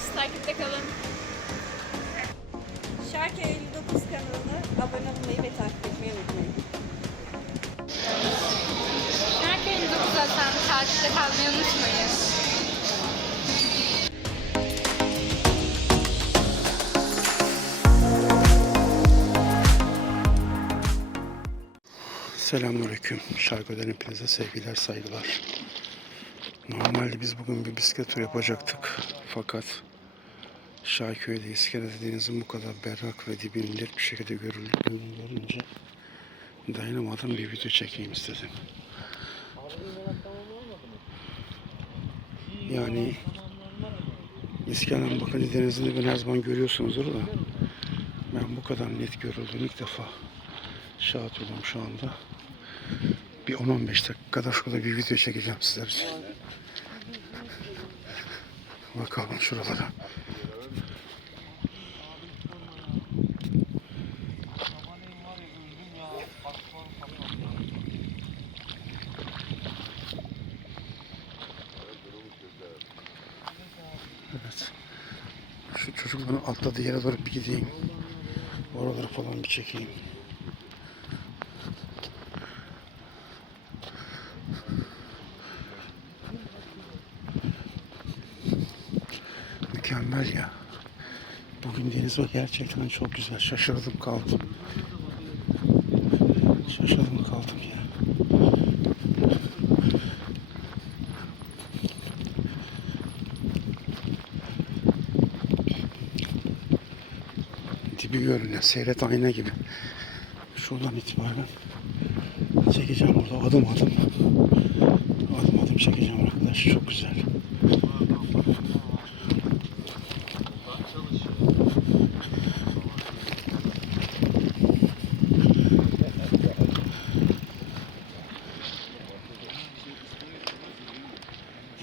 görüşürüz. Takipte kalın. Şarkı 59 kanalına abone olmayı ve takip etmeyi unutmayın. Şarkı 59 zaten takipte kalmayı unutmayın. Selamünaleyküm. Şarkıdan hepinize sevgiler, saygılar. Normalde biz bugün bir bisiklet turu yapacaktık. Fakat Şarköy'de İskelede denizin bu kadar berrak ve dibinin net bir şekilde görüldüğünü görünce dayanamadım bir video çekeyim istedim. Yani İskele'nin bakınca denizini ben her zaman görüyorsunuzdur da ben bu kadar net görüldüğünü ilk defa şahit oldum şu anda. Bir 10-15 dakika kadar şurada bir video çekeceğim sizler için. Bakalım şuralara. Evet. Şu çocukların atladığı yere doğru bir gideyim. Oraları falan bir çekeyim. Mükemmel ya. Bugün deniz o gerçekten çok güzel. Şaşırdım kaldım. Şaşırdım kaldım ya. Dibi görünüyor. Seyret ayna gibi. Şuradan itibaren çekeceğim burada adım adım. Adım adım çekeceğim arkadaş. Çok güzel.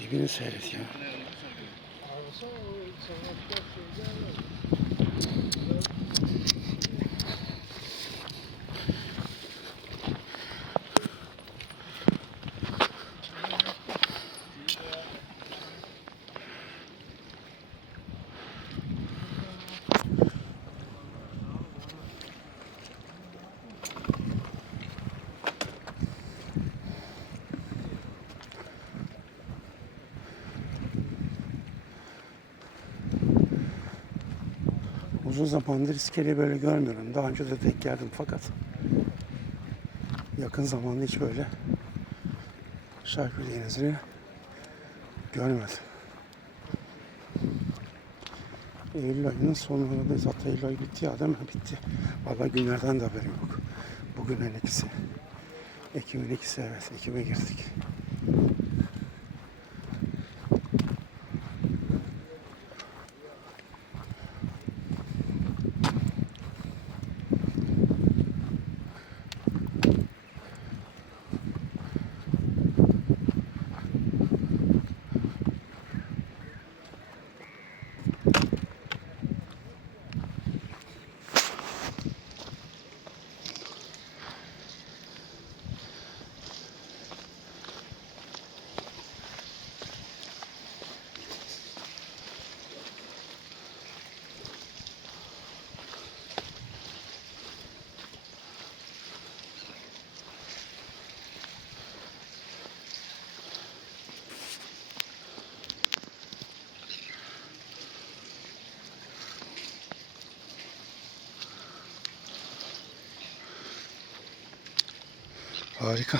Dibini seyret ya. Uzun zamandır iskeleyi böyle görmüyorum. Daha önce de denk geldim fakat yakın zamanda hiç böyle Şarkı Denizi'ni görmedim. Eylül ayının sonlarındayız. Hatta Eylül ayı bitti ya değil mi? Bitti. Vallahi günlerden de haberim yok. Bugünün ikisi. Ekim'in ikisi evet. Ekim'e girdik. Harika.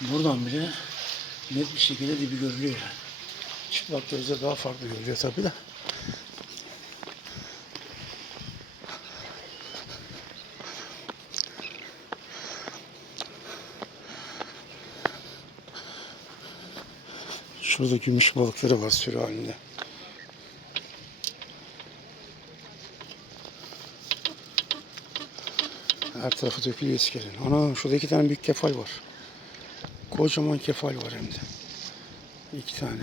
Buradan bile net bir şekilde dibi görülüyor. Çıplak gözle daha farklı görülüyor tabii de. Şurada gümüş balıkları var sürü halinde. Her tarafı dökülüyor iskelenin. Ana şurada iki tane büyük kefal var. Kocaman kefal var hem de. İki tane.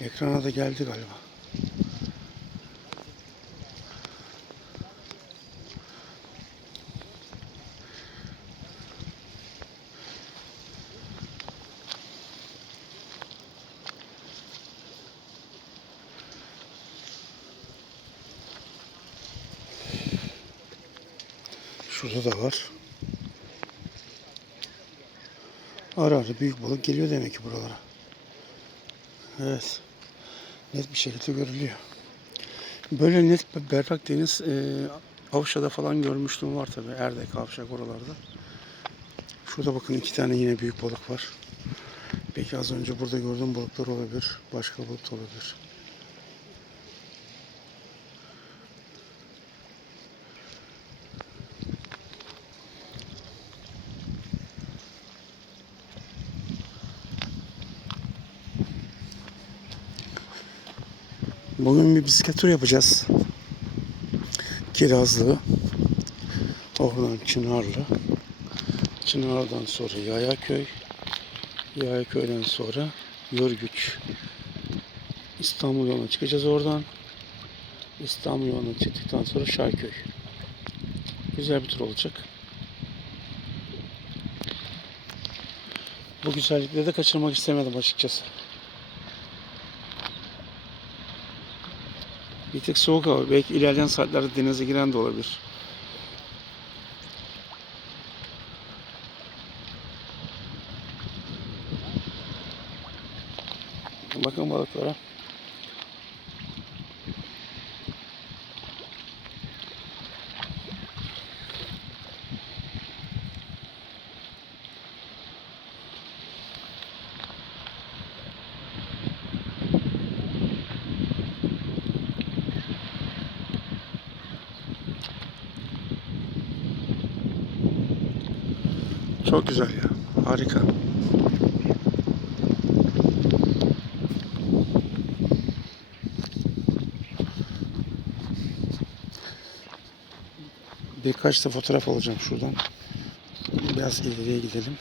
Ekrana da geldi galiba. Şurada da var. Ara ara büyük balık geliyor demek ki buralara. Evet. Net bir şekilde görülüyor. Böyle net berrak deniz e, Avşa'da falan görmüştüm var tabi. Erdek, Avşak oralarda. Şurada bakın iki tane yine büyük balık var. Belki az önce burada gördüğüm balıklar olabilir. Başka balık da olabilir. Bugün bir bisiklet turu yapacağız. Kirazlı. Oradan Çınarlı. Çınar'dan sonra Yayaköy. Yayaköy'den sonra Yörgüç. İstanbul yoluna çıkacağız oradan. İstanbul yoluna çıktıktan sonra Şarköy. Güzel bir tur olacak. Bu güzellikleri de kaçırmak istemedim açıkçası. Bir tık soğuk hava. Belki ilerleyen saatlerde denize giren de olabilir. Bakın balıklara. Çok güzel ya. Harika. Birkaç da fotoğraf alacağım şuradan. Biraz ileriye gidelim.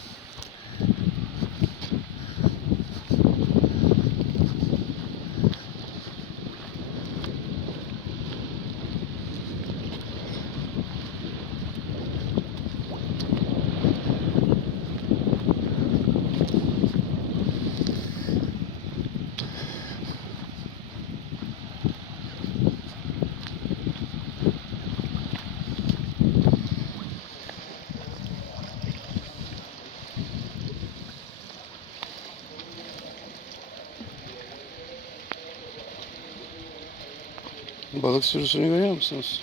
Balık sürüsünü görüyor musunuz?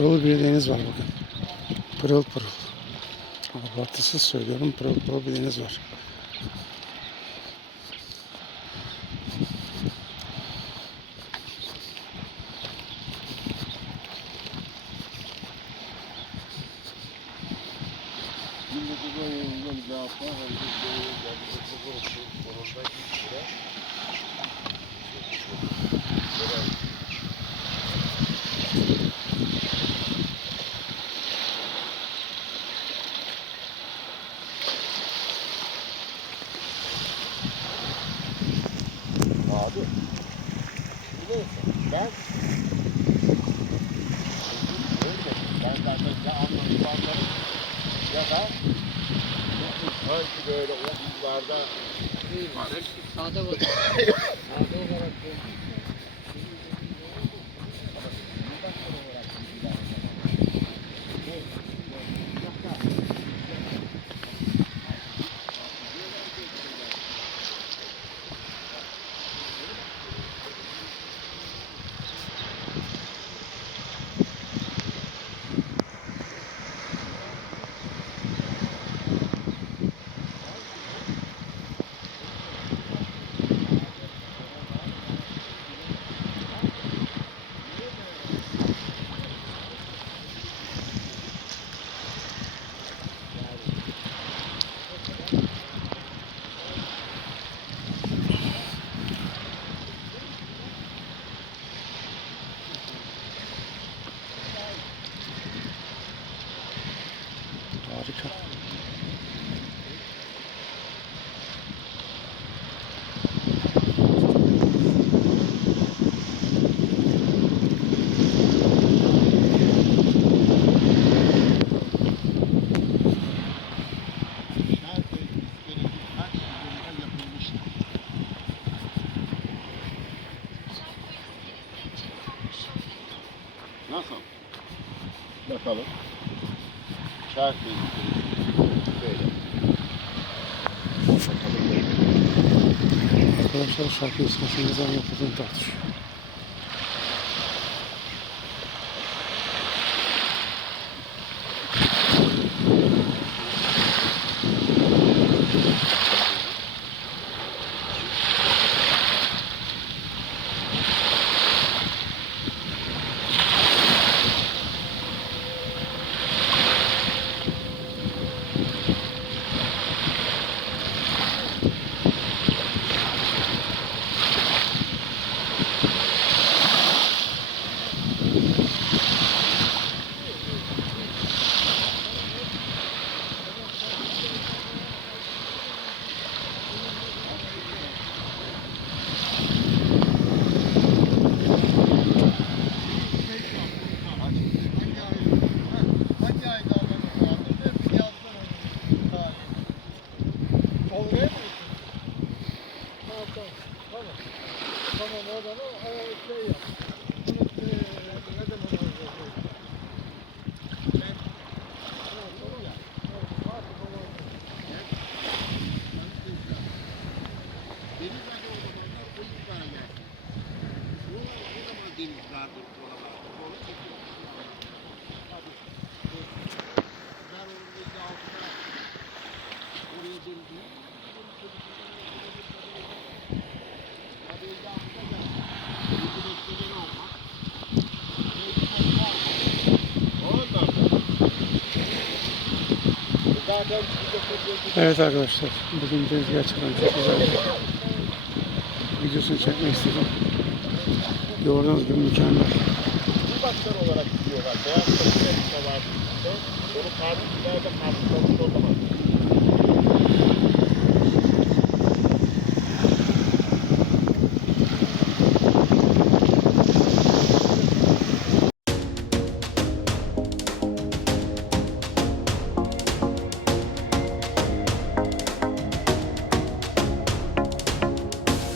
Pırıl bir deniz var bakın. Pırıl pırıl. Abartısız söylüyorum pırıl pırıl bir deniz var. Sağda bak. harika. Şarköy iskeleti yapılmıştır? Nasıl? Bakalım. Şarköy iskeleti böyle. Bakalım neydi? Arkadaşlar şarkı ismesi ne zaman yapıldığını tartışıyor. Tamam tamam. Tamam. Tamam o zaman o şey yap. Bunu eee, ne demek olacak? Ben Ha, tamam ya. Tamam, artık olmaz. Deniz acı o zamanlar o yukarı gelsin. O, o zaman deniz vardır oralarda. Doğru çekiyorsun. Hadi. Ben onun elinde altına oraya döndüm. Hadi elde altına gel. Yüzü beklenen olma. Ondan sonra. Zaten bize Evet arkadaşlar, bugün deniz gerçekten çok güzeldi. Videosunu çekmek istedim. Gördüğünüz gibi mükemmel. başkan olarak gidiyorlar. Beyaz Saçı'da var. Onu karnı ileride karnı olmaz.